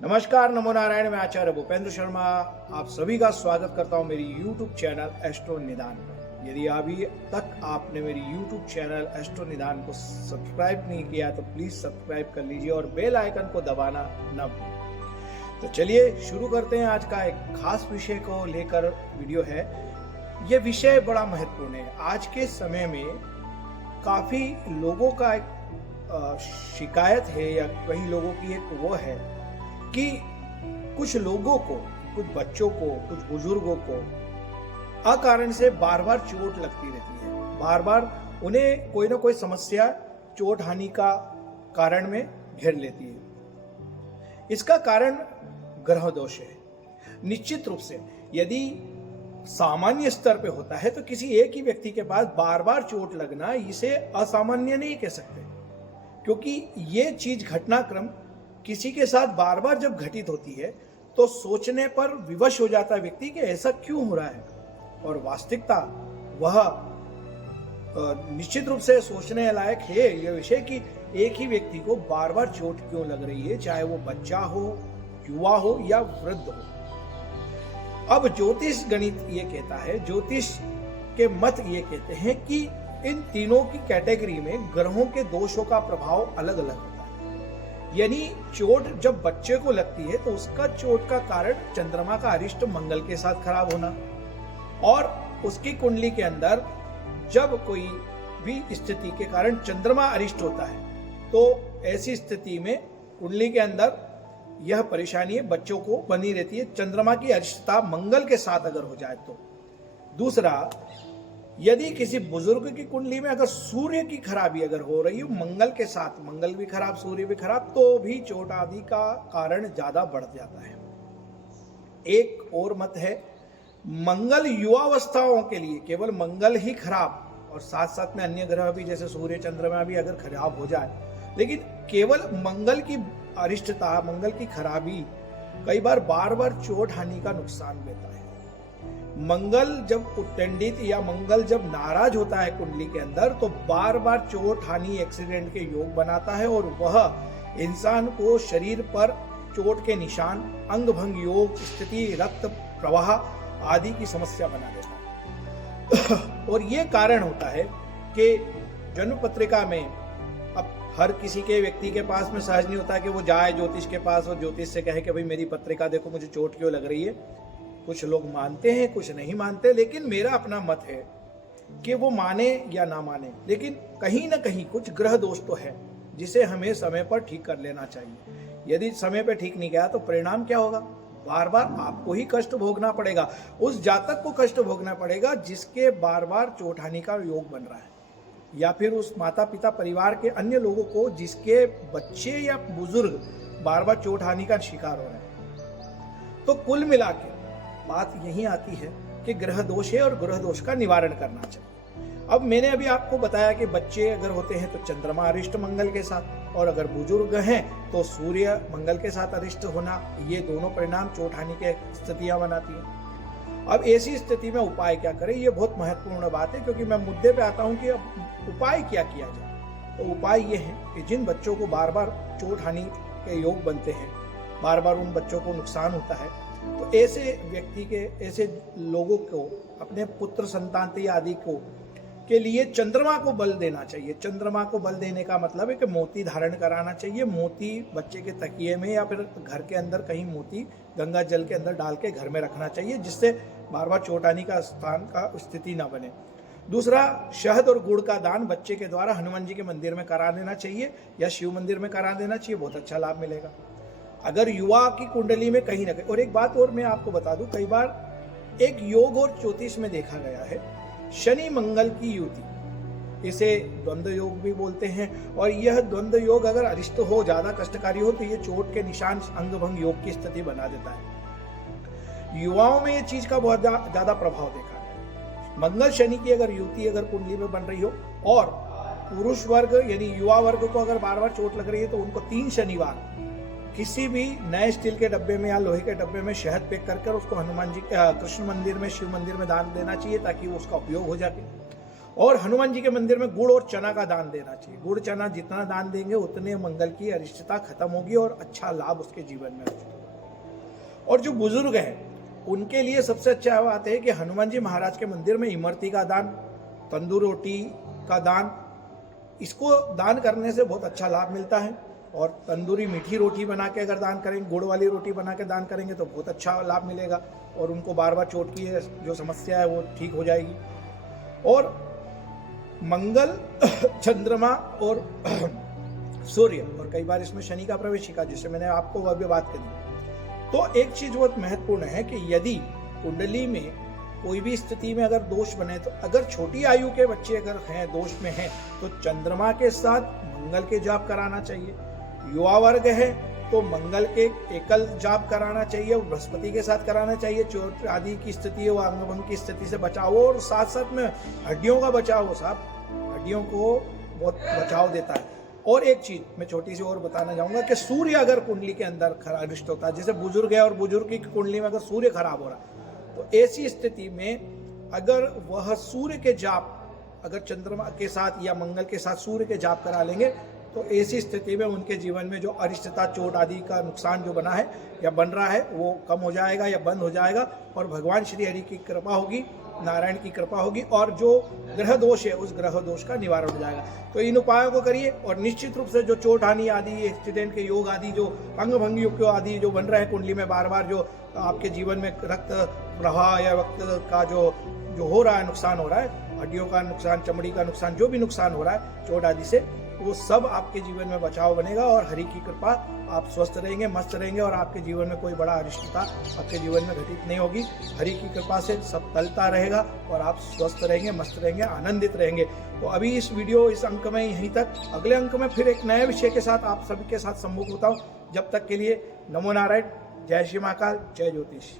नमस्कार, नमो नारायण। मैं आचार्य भूपेंद्र शर्मा आप सभी का स्वागत करता हूं मेरी YouTube चैनल एस्ट्रो निदान पर। यदि अभी तक आपने मेरी YouTube चैनल एस्ट्रो निदान को सब्सक्राइब नहीं किया तो प्लीज सब्सक्राइब कर लीजिए और बेल आइकन को दबाना न भूलें। तो चलिए शुरू करते हैं। आज का एक खास विषय को लेकर वीडियो है। ये विषय बड़ा महत्वपूर्ण है। आज के समय में काफी लोगों का एक शिकायत है या कई लोगों की एक वो है कि कुछ लोगों को, कुछ बच्चों को, कुछ बुजुर्गों को अकारण से बार बार चोट लगती रहती है। बार बार उन्हें कोई ना कोई समस्या चोट हानि का कारण में घेर लेती है। इसका कारण ग्रह दोष है। निश्चित रूप से यदि सामान्य स्तर पे होता है तो किसी एक ही व्यक्ति के पास बार बार चोट लगना इसे असामान्य नहीं कह सकते, क्योंकि ये चीज घटनाक्रम किसी के साथ बार बार जब घटित होती है तो सोचने पर विवश हो जाता है व्यक्ति कि ऐसा क्यों हो रहा है। और वास्तविकता वह निश्चित रूप से सोचने लायक है यह विषय कि एक ही व्यक्ति को बार बार चोट क्यों लग रही है, चाहे वो बच्चा हो, युवा हो या वृद्ध हो। अब ज्योतिष गणित ये कहता है, ज्योतिष के मत ये कहते हैं कि इन तीनों की कैटेगरी में ग्रहों के दोषों का प्रभाव अलग अलग होता है। यानी चोट जब बच्चे को लगती है तो उसका चोट का कारण चंद्रमा का अरिष्ट मंगल के साथ खराब होना, और उसकी कुंडली के अंदर जब कोई भी स्थिति के कारण चंद्रमा अरिष्ट होता है तो ऐसी स्थिति में कुंडली के अंदर यह परेशानी बच्चों को बनी रहती है, चंद्रमा की अरिष्टता मंगल के साथ अगर हो जाए तो। दूसरा, यदि किसी बुजुर्ग की कुंडली में अगर सूर्य की खराबी अगर हो रही हो मंगल के साथ, मंगल भी खराब सूर्य भी खराब, तो भी चोट आदि का कारण ज्यादा बढ़ जाता है। एक और मत है, मंगल युवावस्थाओं के लिए केवल मंगल ही खराब और साथ साथ में अन्य ग्रह भी जैसे सूर्य चंद्रमा भी अगर खराब हो जाए, लेकिन केवल मंगल की अरिष्टता, मंगल की खराबी कई बार बार चोट हानि का नुकसान देता है। मंगल जब उत्तंडित या मंगल जब नाराज होता है कुंडली के अंदर तो बार बार चोट हानि एक्सीडेंट के योग बनाता है और वह इंसान को शरीर पर चोट के निशान, अंग भंग योग स्थिति, रक्त प्रवाह आदि की समस्या बना देता है। और ये कारण होता है कि जन्म पत्रिका में अब हर किसी के व्यक्ति के पास में सहज नहीं होता कि वो जाए ज्योतिष के पास और ज्योतिष से कहे कि भाई मेरी पत्रिका देखो, मुझे चोट क्यों लग रही है। कुछ लोग मानते हैं, कुछ नहीं मानते, लेकिन मेरा अपना मत है कि वो माने या ना माने, लेकिन कहीं ना कहीं कुछ ग्रह दोष तो है जिसे हमें समय पर ठीक कर लेना चाहिए। यदि समय पर ठीक नहीं किया तो परिणाम क्या होगा? बार बार आपको ही कष्ट भोगना पड़ेगा, उस जातक को कष्ट भोगना पड़ेगा जिसके बार बार चोट हानि का योग बन रहा है, या फिर उस माता पिता परिवार के अन्य लोगों को जिसके बच्चे या बुजुर्ग बार बार चोट हानि का शिकार हो रहे हैं। तो कुल मिला के बात यही आती है कि ग्रह दोष है और ग्रह दोष का निवारण करना चाहिए। अब मैंने अभी आपको बताया कि बच्चे अगर होते हैं तो चंद्रमा अरिष्ट मंगल के साथ, और अगर बुजुर्ग हैं तो सूर्य मंगल के साथ अरिष्ट होना, ये दोनों परिणाम चोट हानि के स्थितियां बनाती हैं। अब ऐसी स्थिति में उपाय क्या करें, ये बहुत महत्वपूर्ण बात है, क्योंकि मैं मुद्दे पे आता हूं कि अब उपाय क्या किया जाए। तो उपाय ये है कि जिन बच्चों को बार बार चोट हानि के योग बनते हैं, बार बार उन बच्चों को नुकसान होता है, तो ऐसे व्यक्ति के, ऐसे लोगों को, अपने पुत्र संतान आदि को के लिए चंद्रमा को बल देना चाहिए। चंद्रमा को बल देने का मतलब है कि मोती धारण कराना चाहिए। मोती बच्चे के तकिए में या फिर घर के अंदर कहीं मोती गंगा जल के अंदर डाल के घर में रखना चाहिए, जिससे बार बार चोट आने का स्थान का स्थिति ना बने। दूसरा, शहद और गुड़ का दान बच्चे के द्वारा हनुमान जी के मंदिर में करा देना चाहिए या शिव मंदिर में करा देना चाहिए, बहुत अच्छा लाभ मिलेगा। अगर युवा की कुंडली में कहीं ना कहीं, और एक बात और मैं आपको बता दूं, कई बार एक योग और ज्योतिष में देखा गया है, शनि मंगल की युति, इसे द्वंद्व योग भी बोलते हैं, और यह द्वंद्व योग अगर अरिष्ट हो, ज्यादा कष्टकारी हो, तो ये चोट के निशान, अंग भंग योग की स्थिति बना देता है। युवाओं में ये चीज का बहुत ज्यादा प्रभाव देखा है। मंगल शनि की अगर युति अगर कुंडली में बन रही हो और पुरुष वर्ग यानी युवा वर्ग को अगर बार बार चोट लग रही है तो उनको 3 शनिवार किसी भी नए स्टील के डब्बे में या लोहे के डब्बे में शहद पैक करके उसको हनुमान जी, कृष्ण मंदिर में, शिव मंदिर में दान देना चाहिए, ताकि वो उसका उपयोग हो जाए। और हनुमान जी के मंदिर में गुड़ और चना का दान देना चाहिए। गुड़ चना जितना दान देंगे उतने मंगल की अरिष्टता खत्म होगी और अच्छा लाभ उसके जीवन में होगा। और जो बुजुर्ग हैं उनके लिए सबसे अच्छा बात है कि हनुमान जी महाराज के मंदिर में इमरती का दान, तंदूर रोटी का दान, इसको दान करने से बहुत अच्छा लाभ मिलता है। और तंदूरी मीठी रोटी बना के अगर दान करेंगे, गुड़ वाली रोटी बना के दान करेंगे तो बहुत अच्छा लाभ मिलेगा और उनको बार बार चोट की जो समस्या है वो ठीक हो जाएगी। और मंगल, चंद्रमा और सूर्य, और कई बार इसमें शनि का प्रवेशिका, जिससे मैंने आपको अभी बात करी। तो एक चीज बहुत महत्वपूर्ण है कि यदि कुंडली में कोई भी स्थिति में अगर दोष बने, तो अगर छोटी आयु के बच्चे अगर हैं, दोष में हैं, तो चंद्रमा के साथ मंगल के जाप कराना चाहिए। युवा वर्ग है तो मंगल के एकल जाप कराना चाहिए, बृहस्पति के साथ कराना चाहिए। चोट आदि की स्थिति है वो अंग भंग की स्थिति से बचाव हो, और साथ साथ में हड्डियों का बचाव हो साहब, हड्डियों को बहुत बचाव देता है। और एक चीज मैं छोटी सी और बताना चाहूंगा कि सूर्य अगर कुंडली के अंदर अरिष्ट होता है, जैसे बुजुर्ग है और बुजुर्ग की कुंडली में अगर सूर्य खराब हो रहा है, तो ऐसी स्थिति में अगर वह सूर्य के जाप अगर चंद्रमा के साथ या मंगल के साथ सूर्य के जाप करा लेंगे, तो ऐसी स्थिति में उनके जीवन में जो अरिष्टता, चोट आदि का नुकसान जो बना है या बन रहा है वो कम हो जाएगा या बंद हो जाएगा, और भगवान श्री हरि की कृपा होगी, नारायण की कृपा होगी, और जो ग्रह दोष है उस ग्रह दोष का निवारण हो जाएगा। तो इन उपायों को करिए, और निश्चित रूप से जो चोट हानि आदि, एक्सीडेंट के योग आदि, जो अंग भंग योग आदि जो बन रहे हैं कुंडली में बार बार, जो आपके जीवन में रक्त प्रवाह या रक्त का जो हो रहा है, नुकसान हो रहा है, हड्डियों का नुकसान, चमड़ी का नुकसान, जो भी नुकसान हो रहा है चोट आदि से, वो सब आपके जीवन में बचाव बनेगा, और हरि की कृपा, आप स्वस्थ रहेंगे, मस्त रहेंगे, और आपके जीवन में कोई बड़ा अरिष्टता आपके जीवन में घटित नहीं होगी। हरि की कृपा से सब चलता रहेगा और आप स्वस्थ रहेंगे, मस्त रहेंगे, आनंदित रहेंगे। तो अभी इस अंक में यहीं तक, अगले अंक में फिर एक नए विषय के साथ आप सभी के साथ सम्मुख होता हूँ। जब तक के लिए नमो नारायण, जय श्री महाकाल, जय ज्योतिष।